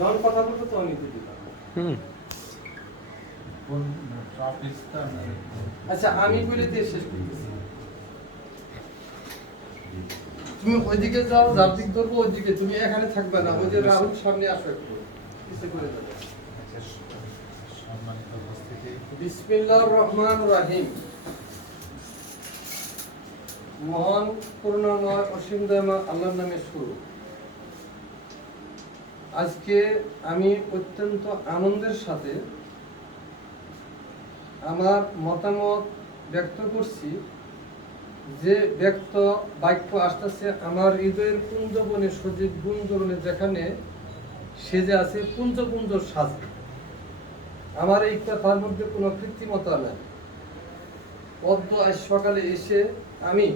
যখন কথা বলতো তখন নিতে দিতাম। আচ্ছা আমি বলে দিয়ে শেষ করতেছি। তুমি ওইদিকে যাও, যার দিক ধরবো ওইদিকে, তুমি এখানে থাকবে না। ওই যে রাহুল সামনে আসো একটু, কিছু করে দেবে। বিসমিল্লাহির রহমানির রহিম। মহান করুণাময় অসীম দয়াময় আল্লাহর নামে শুরু। আজকে আমি অত্যন্ত আনন্দের সাথে আমার মতামত ব্যক্ত করছি, যে ব্যক্ত বাক্য আসতেছে আমার হৃদয়ের কুঞ্জবনে সজীব গুঞ্জরণে, যেখানে সেজে আছে পুঞ্জ পুঞ্জ সাজে। আমার এই কথার মধ্যে কোনো কৃত্রিমতা নাই। পদ্ম আজ সকালে এসে আমি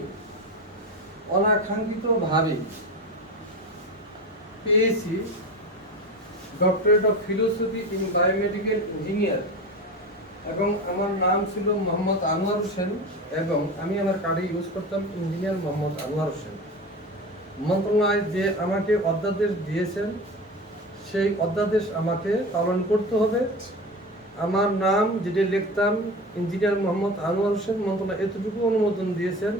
অনাকাঙ্ক্ষিতভাবে পেয়েছি doctorate of philosophy in biomedical engineer, এবং আমার নাম ছিল মোহাম্মদ আনোয়ার হোসেন, এবং আমি আমার কার্ডে ইউজ করতাম ইঞ্জিনিয়ার মোহাম্মদ আনোয়ার হোসেন। মন্ত্রণালয় যে আমাকে অধ্যাদেশ দিয়েছেন, সেই অধ্যাদেশ আমাকে পালন করতে হবে। আমার নাম যেটা লিখতাম ইঞ্জিনিয়ার মোহাম্মদ আনোয়ার হোসেন, মন্ত্রণালয় এতটুকু অনুমোদন দিয়েছেন,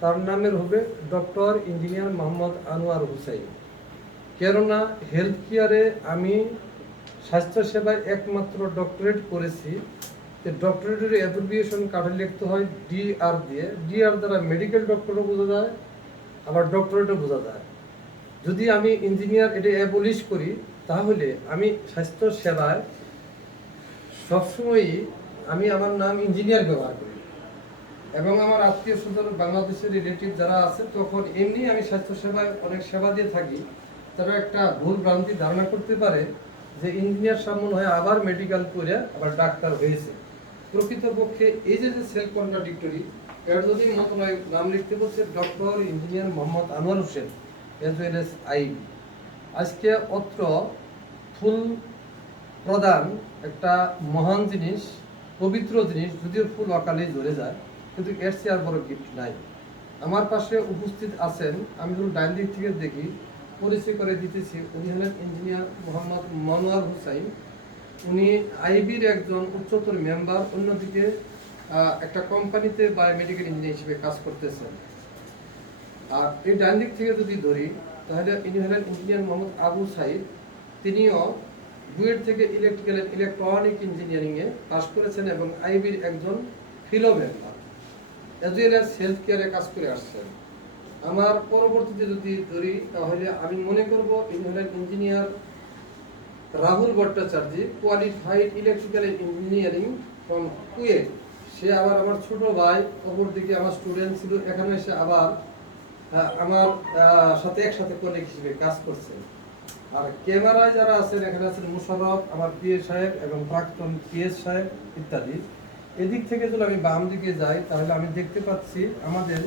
তার নামের হবে ডক্টর ইঞ্জিনিয়ার মোহাম্মদ আনোয়ার হোসেন। কেননা হেলথ কেয়ারে আমি স্বাস্থ্যসেবায় একমাত্র ডক্টরেট করেছি। ডক্টরেটের অ্যাব্রিভিয়েশন কার্ডে লিখতে হয় ডিআর দিয়ে। ডিআর দ্বারা মেডিকেল ডক্টরও বোঝা যায়, আবার ডক্টরেটও বোঝা যায়। যদি আমি ইঞ্জিনিয়ার এটা অ্যাবলিশ করি, তাহলে আমি স্বাস্থ্য সেবায় সবসময়ই আমি আমার নাম ইঞ্জিনিয়ার ব্যবহার করি, এবং আমার আত্মীয় স্বজন বাংলাদেশের রিলেটিভ যারা আছে, তখন এমনি আমি স্বাস্থ্য সেবায় অনেক সেবা দিয়ে থাকি, তারা একটা ভুল ভ্রান্তি ধারণা করতে পারে যে ইঞ্জিনিয়ার সামন হয়ে আবার মেডিকেল করে আবার ডাক্তার হয়েছে। প্রকৃতপক্ষে এই যে সেলফ কন্ট্রাডিক্টরি, এর যদি মন্ত্রণালয় নাম লিখতে বলছে doctor engineer Mohammad Anwar Hossain as well as IB. আজকে অত্র ফুল প্রদান একটা মহান জিনিস, পবিত্র জিনিস, যদিও ফুল অকালেই ঝরে যায়, কিন্তু এর চেয়ে আর বড় গিফট নাই। আমার পাশে উপস্থিত আছেন, আমি যখন ডাইন দিক থেকে দেখি, পরিচয় করে দিতেছি, উনি হলেন ইঞ্জিনিয়ার মোহাম্মদ মনোয়ার হুসাইন। উনি আইবির একজন উচ্চতর মেম্বার, অন্যদিকে একটা কোম্পানিতে বায়োমেডিক্যাল ইঞ্জিনিয়ার হিসেবে কাজ করতেছেন। আর এই ডান দিক থেকে যদি ধরি, তাহলে ইনি হলেন ইঞ্জিনিয়ার মোহাম্মদ আবু সাইদ। তিনিও বুয়েট থেকে ইলেকট্রিক্যাল এন্ড ইলেকট্রনিক ইঞ্জিনিয়ারিংয়ে পাশ করেছেন এবং আইবির একজন fellow member, as well as health কেয়ারে কাজ করে আসছেন। আমার পরবর্তীতে যদি ধরি, তাহলে আমি মনে করব ইনি হলেন engineer Rahul Bhattacharya, qualified electrical engineering from KUET. সে আবার আমার ছোট ভাই, অপরদিকে আমার স্টুডেন্ট ছিল, এখানে এসে আবার আমার সাথে একসাথে কলিগ হিসেবে কাজ করছে। আর ক্যামেরায় যারা আছেন, এখানে আছেন মুশাররফ, আমার পিএ সাহেব এবং প্রাক্তন পিএস সাহেব ইত্যাদি। এদিক থেকে যদি আমি বাম দিকে যাই, তাহলে আমি দেখতে পাচ্ছি আমাদের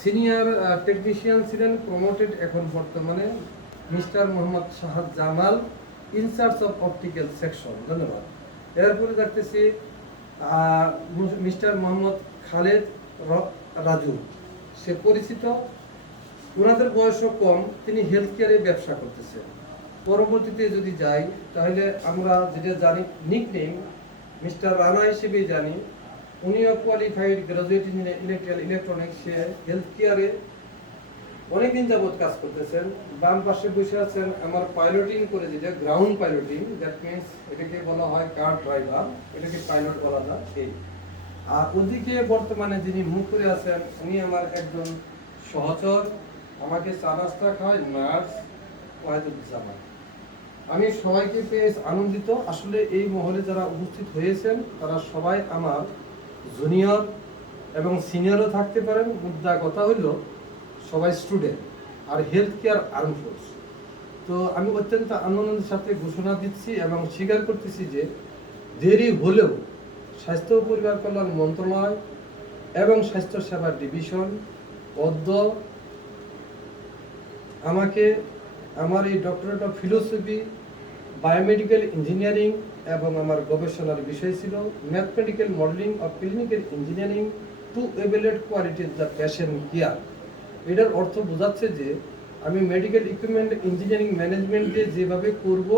সিনিয়র টেকনিশিয়ান ছিলেন, প্রমোটেড এখন বর্তমানে, mister Mohammad Shahad Jamal, in charge of optical section. ধন্যবাদ। এরপরে দেখতেছি মিস্টার মোহাম্মদ খালেদ রাজু, সে পরিচিত, ওনাদের বয়সও কম, তিনি হেলথ কেয়ারে ব্যবসা করতেছেন। পরবর্তীতে যদি যাই, তাহলে আমরা যেটা জানি নিকনেম মিস্টার রানা হিসেবেই জানি, উনিও qualified graduate engineer electrical electronics, health কেয়ারে অনেকদিন যাবৎ কাজ করতেছেন। বাম পাশে বসে আছেন আমার পাইলটিং করে, যেটা গ্রাউন্ড পাইলটিং, দ্যাট মিনস এটাকে বলা হয় কার ড্রাইভার, এটাকে পাইলট বলা যায় এই। আর ওদিকে বর্তমানে যিনি মুখ করে আছেন, উনি আমার একজন সহচর, আমাকে চা নাস্তা খাওয়ায়, নার্স ওয়াহিদুজ্জামান। আমি সবাইকে পেয়ে আনন্দিত। আসলে এই মহলে যারা উপস্থিত হয়েছেন, তারা সবাই আমার জুনিয়র এবং সিনিয়রও থাকতে পারেন। মুদ্রা কথা হইল সবাই স্টুডেন্ট, আর হেলথ কেয়ার আর্ম ফোর্স। তো আমি অত্যন্ত আনন্দের সাথে ঘোষণা দিচ্ছি এবং স্বীকার করতেছি যে দেরি হলেও স্বাস্থ্য ও পরিবার কল্যাণ মন্ত্রণালয় এবং স্বাস্থ্য সেবা ডিভিশন অদ্য আমাকে আমার এই doctorate of philosophy biomedical engineering, এবং আমার গবেষণার বিষয় ছিল mathematical modelling of clinical engineering to evaluate quality of the patient care. এটার অর্থ বোঝাচ্ছে যে আমি মেডিকেল ইকুইপমেন্ট ইঞ্জিনিয়ারিং ম্যানেজমেন্ট দিয়ে যেভাবে করব,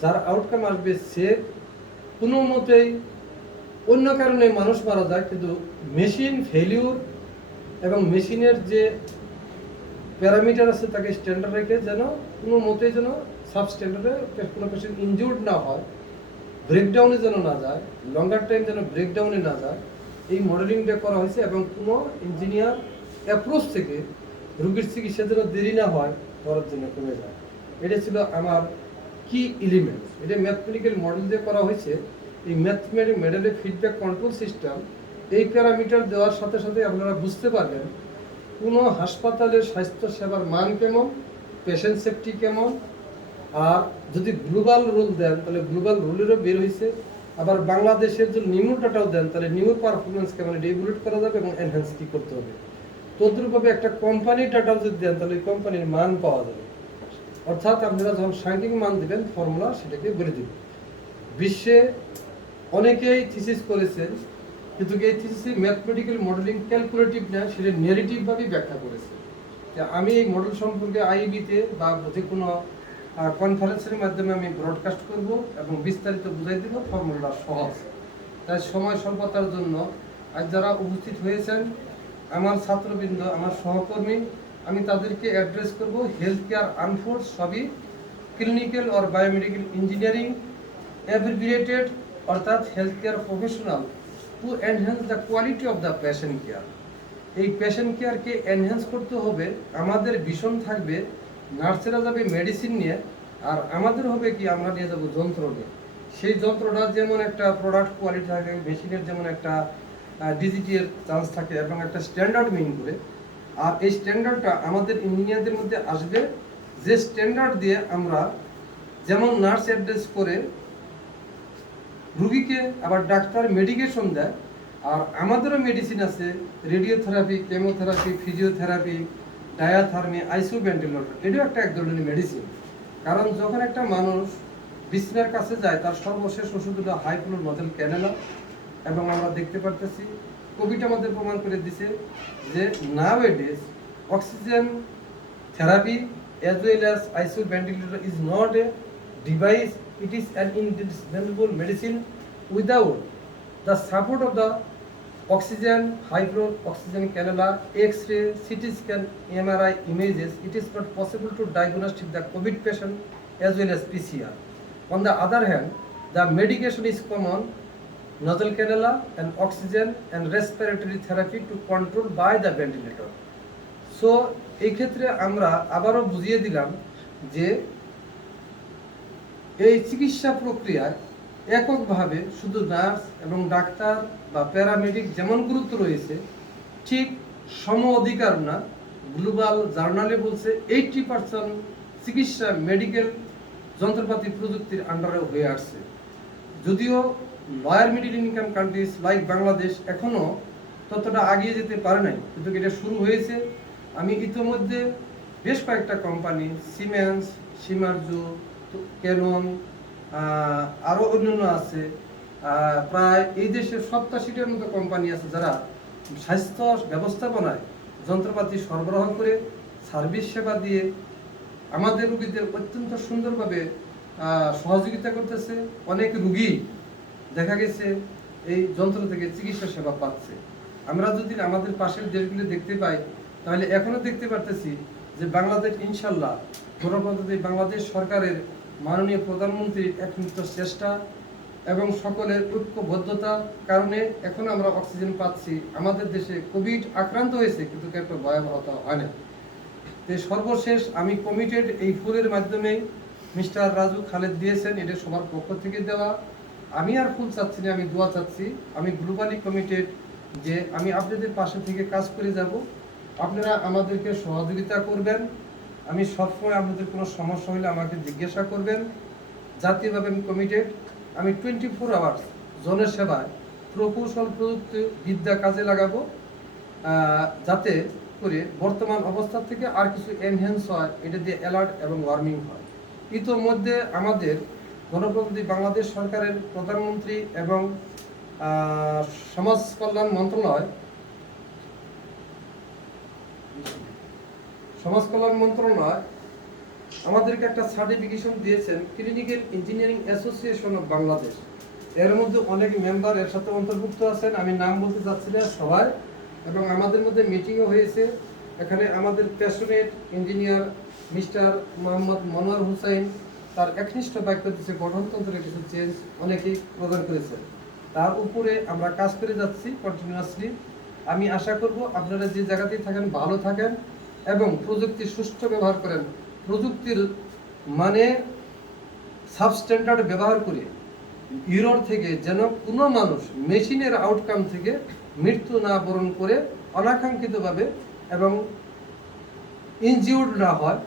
যার আউটকাম আসবে সে কোনো মতেই অন্য কারণে মানুষ মারা যায়, কিন্তু মেশিন ফেলিউর এবং মেশিনের যে প্যারামিটার আছে তাকে স্ট্যান্ডার্ড রেখে যেন কোনো মতেই যেন সাব স্ট্যান্ডার্ডে কোনো পেশেন্ট ইনজিউর্ড না হয়, ব্রেকডাউনে যেন না যায়, লঙ্গার টাইম যেন ব্রেকডাউনে না যায়, এই মডেলিংটা করা হয়েছে। এবং কোনো ইঞ্জিনিয়ার অ্যাপ্রোচ থেকে রোগীর চিকিৎসা যেন দেরি না হয়, করার জন্য কমে যায়। এটা ছিল আমার কি এলিমেন্ট। এটা ম্যাথমেটিক্যাল মডেল দিয়ে করা হয়েছে। এই ম্যাথমেটিক মডেলের ফিডব্যাক কন্ট্রোল সিস্টেম, এই প্যারামিটার দেওয়ার সাথে সাথে আপনারা বুঝতে পারবেন কোনো হাসপাতালের স্বাস্থ্য সেবার মান কেমন, পেশেন্ট সেফটি কেমন। আর যদি গ্লোবাল রুল দেন তাহলে গ্লোবাল রুলেরও বের হয়েছে। আবার বাংলাদেশের যদি নিউ ডাটাও দেন তাহলে নিউ পারফরমেন্স কেমন রেগুলেট করা যাবে এবং এনহ্যান্স কী করতে হবে। তদ্রূপভাবে একটা কোম্পানির ডাটাও যদি দেন তাহলে কোম্পানির মান পাওয়া যাবে। অর্থাৎ আপনারা যখন সাংখ্যিক মান দেবেন ফর্মুলা সেটাকে বলে দেবেন। বিশ্বে অনেকেই থিসিস করেছেন, কিন্তু এই থিসিসে ম্যাথমেটিক্যাল মডেলিং ক্যালকুলেটিভ না, সেটা নেগেটিভভাবেই ব্যাখ্যা করেছে। আমি এই মডেল সম্পর্কে আইবিতে বা যে কোনো কনফারেন্সের মাধ্যমে আমি ব্রডকাস্ট করব এবং বিস্তারিত বুঝাই দেব। ফর্মুলাটা সহজ, তাই সময় স্বল্পতার জন্য আজ যারা উপস্থিত হয়েছেন আমার ছাত্রবৃন্দ, আমার সহকর্মী, আমি তাদেরকে অ্যাড্রেস করব। হেলথ কেয়ার আনফোর্স সবই clinical or biomedical engineering abbreviated, অর্থাৎ health care professional to enhance the quality of the patient care. এই পেশেন্ট কেয়ারকে এনহ্যান্স করতে হবে। আমাদের ভীষণ থাকবে নার্সেরা যাবে মেডিসিন নিয়ে, আর আমাদের হবে কি আমরা নিয়ে যাবো যন্ত্র নিয়ে। সেই যন্ত্রটা যেমন একটা প্রোডাক্ট কোয়ালিটি থাকে, মেশিনের যেমন একটা ডিজিটের চান্স থাকে এবং একটা স্ট্যান্ডার্ড মেইন করে। আর এই স্ট্যান্ডার্ডটা আমাদের ইঞ্জিনিয়ারদের মধ্যে আসবে, যে স্ট্যান্ডার্ড দিয়ে আমরা যেমন নার্স অ্যাড্রেস করে রুগীকে, আবার ডাক্তার মেডিকেশন দেয়। আর আমাদেরও মেডিসিন আছে, radiotherapy, chemotherapy, physiotherapy, diathermy, ICU, ventilator. এটাও একটা এক ধরনের মেডিসিন। কারণ যখন একটা মানুষ বিছনার কাছে যায় তার সর্বশেষ ওষুধ হলো হাই ফ্লো নজেল ক্যানেলা। এবং আমরা দেখতে পারতেছি কোভিড আমাদের প্রমাণ করে দিছে যে nowadays oxygen therapy as well as ICU ventilator is not a device, it is an indispensable medicine. Without the support of the oxygen, high flow oxygen cannula, X-ray, CT scan, MRI images, it is not possible to diagnose the COVID patient as well as PCR. On the other hand, the medication is common, nasal cannula and oxygen and respiratory therapy to control by the ventilator. So এই ক্ষেত্রে আমরা আবারও বুঝিয়ে দিলাম যে এই চিকিৎসা প্রক্রিয়ায় এককভাবে শুধু নার্স এবং ডাক্তার বা প্যারামেডিক যেমন গুরুত্ব রয়েছে, ঠিক সম অধিকার না। গ্লোবাল জার্নালে বলছে 80% চিকিৎসা মেডিকেল যন্ত্রপাতি প্রযুক্তির আন্ডারে হয়ে আসছে। যদিও lawyer middle income countries like Bangladesh এখনও ততটা আগিয়ে যেতে পারে নাই, কিন্তু এটা শুরু হয়েছে। আমি ইতিমধ্যে বেশ কয়েকটা কোম্পানি, সিমেন্স, সিমার্জু, ক্যানন, আরও অন্যান্য আছে, প্রায় এই দেশে 87টার মতো কোম্পানি আছে যারা স্বাস্থ্য ব্যবস্থাপনায় যন্ত্রপাতি সরবরাহ করে সার্ভিস সেবা দিয়ে আমাদের রুগীদের অত্যন্ত সুন্দরভাবে সহযোগিতা করতেছে। অনেক রুগী দেখা গেছে এই যন্ত্র থেকে চিকিৎসা সেবা পাচ্ছে। আমরা যদি আমাদের পাশের দেশগুলো দেখতে পাই তাহলে এখনো দেখতে পারতেছি যে বাংলাদেশ ইনশাল্লাহ গণপ্রজাতন্ত্রী বাংলাদেশ সরকারের মাননীয় প্রধানমন্ত্রীর একমাত্র চেষ্টা এবং সকলের ঐক্যবদ্ধতার কারণে এখন আমরা অক্সিজেন পাচ্ছি। আমাদের দেশে কোভিড আক্রান্ত হয়েছে কিন্তু একটা ভয়াবহতা হয় না। তো সর্বশেষ আমি কমিটেড এই ফুলের মাধ্যমে মিস্টার রাজু খালেদ দিয়েছেন, এটা সবার পক্ষ থেকে দেওয়া। আমি আর ফুল চাচ্ছি না, আমি দোয়া চাচ্ছি। আমি গ্লোবালি কমিটেড যে আমি আপনাদের পাশে থেকে কাজ করে যাব, আপনারা আমাদেরকে সহযোগিতা করবেন। আমি সবসময় আপনাদের কোনো সমস্যা হলে আমাকে জিজ্ঞাসা করবেন। জাতীয়ভাবে আমি কমিটেড। আমি 24 আওয়ার্স জনের সেবায় প্রকৌশল প্রযুক্তি বিদ্যা কাজে লাগাবো, যাতে করে বর্তমান অবস্থা থেকে আর কিছু এনহ্যান্স হয়, এটা দিয়ে অ্যালার্ট এবং ওয়ার্মিং হয়। ইতোমধ্যে আমাদের গণপ্রজাতন্ত্রী বাংলাদেশ সরকারের প্রধানমন্ত্রী এবং সমাজ কল্যাণ মন্ত্রণালয় সমাজ কল্যাণ মন্ত্রণালয় আমাদেরকে একটা সার্টিফিকেশন দিয়েছেন clinical engineering association of Bangladesh. এর মধ্যে অনেক মেম্বার এর সাথে অন্তর্ভুক্ত আছেন, আমি নাম বলতে চাচ্ছি না সবাই। এবং আমাদের মধ্যে মিটিংও হয়েছে। এখানে আমাদের passionate engineer mister Mohammad Monowar Hussain তার একনিষ্ঠ বাক্য দিচ্ছে গঠনতন্ত্রের কিছু চেঞ্জ অনেকেই প্রদান করেছেন। তার উপরে আমরা কাজ করে যাচ্ছি কন্টিনিউয়াসলি। আমি আশা করব আপনারা যে জায়গাতেই থাকেন ভালো থাকেন এবং প্রযুক্তির সুষ্ঠু ব্যবহার করেন। প্রযুক্তির মানে সাবস্ট্যান্ডার্ড ব্যবহার করে ইউরোর থেকে যেন কোনো মানুষ মেশিনের আউটকাম থেকে মৃত্যু না বরণ করে অনাকাঙ্ক্ষিতভাবে এবং ইনজিউর্ড না হয়,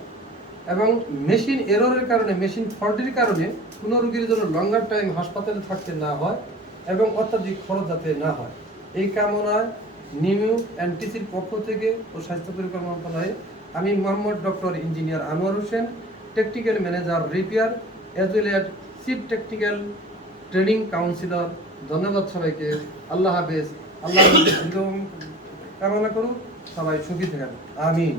এবং মেশিন এররের কারণে মেশিন ফল্টের কারণে কোনো রোগীর জন্য লঙ্গার টাইম হাসপাতালে থাকতে না হয় এবং অত্যাধিক খরচ যাতে না হয়, এই কামনায় নিউ এনটিসির পক্ষ থেকে ও স্বাস্থ্য পরিকল্পনা মন্ত্রণালয়ে আমি Mohammad doctor engineer Anwar Hossain, technical manager repair as well as chief technical training councillor. ধন্যবাদ সবাইকে। আল্লাহ হাফেজ। আল্লাহ কামনা করুন, সবাই সুখী থাকেন। আমিন।